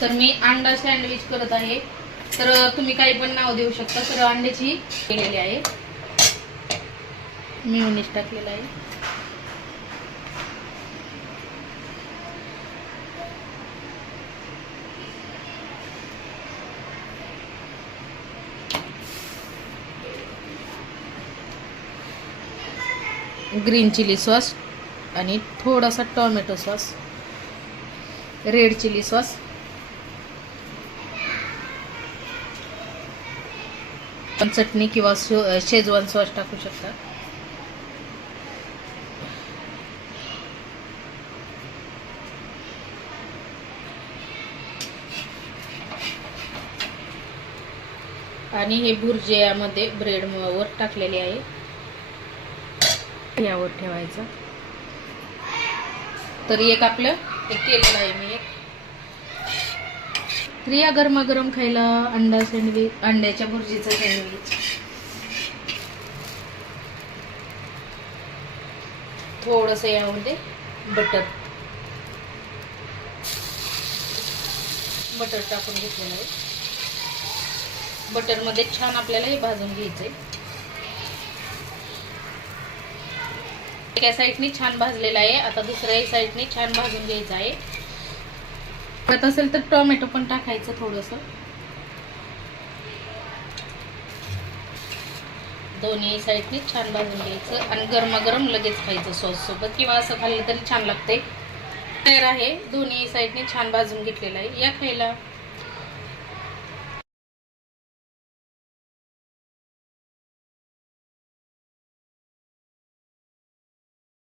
तर मी अंडा सँडविच करत आहे. तर तुम्ही काही पण नाव देऊ शकता. तर अंड्याची केलेली आहे. मिळूनच टाकलेलं आहे. ग्रीन चिली सॉस आणि थोडासा tomato sauce. Red chilli sauce. पण चटणी किंवा शो- शेजवान सॉस टाकू शकता. आणि हे भुर्जियामध्ये ब्रेड वर टाकलेले आहे. यावर ठेवायचं. तरी एक आपलं एक केलेलं आहे मी. एक गरमा गरम गरमागरम खायला अंडा सँडविच अंड्याच्या भुर्जीचं सँडविच. थोडस यामध्ये बटर. बटर टाकून घेतलेलं आहे. बटरमध्ये छान आपल्याला हे भाजून घ्यायचं आहे एका साईडनी छान भाजलेला आहे. आता दुसऱ्या साईडने छान भाजून घ्यायचं आहे. करत असेल तर टोमॅटो पण टाकायचं थोडंसं. दोन्ही साईडने छान भाजून घ्यायचं आणि गरमागरम लगेच खायचं सॉस सोबत किंवा असं खाल्लं तरी छान लागते तयार आहे. दोन्ही साईडने छान भाजून घेतलेलं आहे. या खायला.